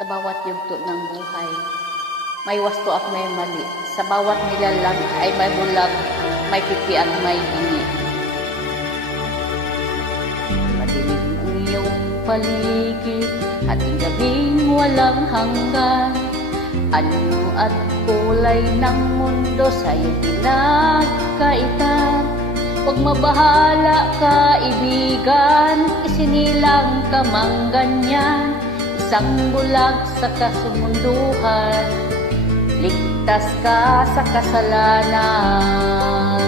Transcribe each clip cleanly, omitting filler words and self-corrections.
Sa bawat yugto ng buhay, may wasto at may mali. Sa bawat nilalang ay may bulag, may pipi at may bini. Madilim ang iyong paligid, ating gabing walang hanggan. Ano at kulay ng mundo sa'yo pinagkaitan. Huwag mabahala kaibigan, isinilang ka mang ganyan. Isang bulag sa kasumunduhan, ligtas ka sa kasalanan.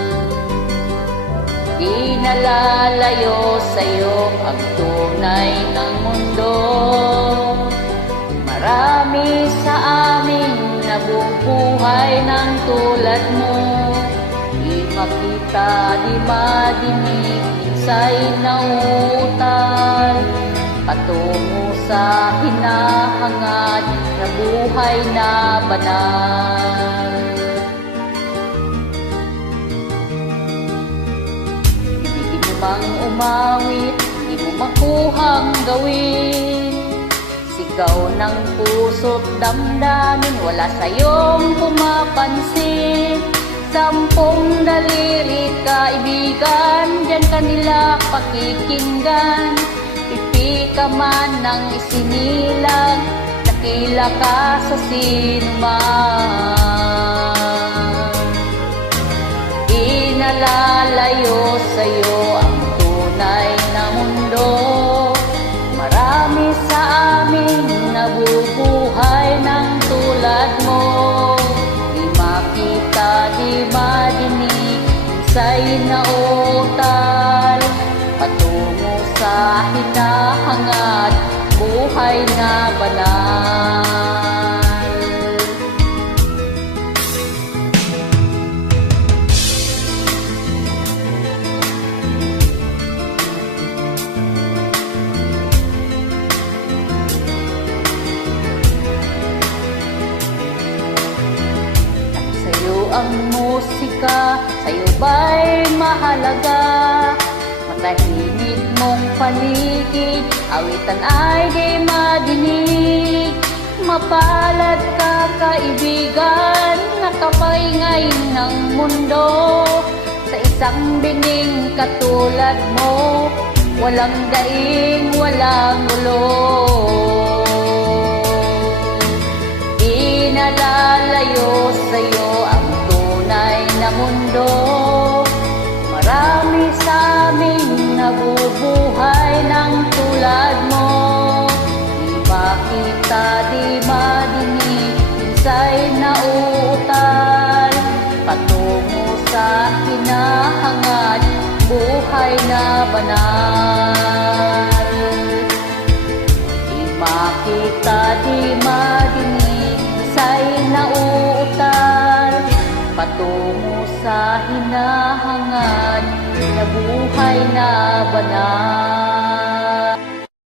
Di nalalayo sa'yo ang tunay ng mundo. Marami sa aming nabubuhay ng tulad mo. Di makita, di madinig, minsay nauutal. Patungo sa hinahangad na buhay na banal. Hindi mo mang umawit, di mo makuhang gawin. Sigaw ng puso't damdamin, wala sa'yong pumapansin. 10 daliri kaibigan, diyan kanila pakikinggan. Pipi ka man ng isinilang, dakila ka sa sinuman. Di nalalayo sa'yo ang tunay na mundo. Marami sa amin nabubuhay ng tulad mo. Di makita, di madinig, minsay nauutal. Patungo sa hinahangad, buhay na banal. Sa'yo ang musika, sa'yo ba'y mahalaga? Matahimik mong paligid, awitan ay di madinig. Mapalad ka kaibigan, nakapaingay ng mundo. Sa isang binging katulad mo, walang daing, walang ulo. Di nalalayo sa'yo ang tunay na mundo. Marami sa aming nabubuhay ng tulad mo. Di makita, di madinig, minsay nauutal. Patungo sa hinahangad, buhay na banal. Di makita, di madinig, minsay nauutal. Patungo sa hinahangad na buhay na banal.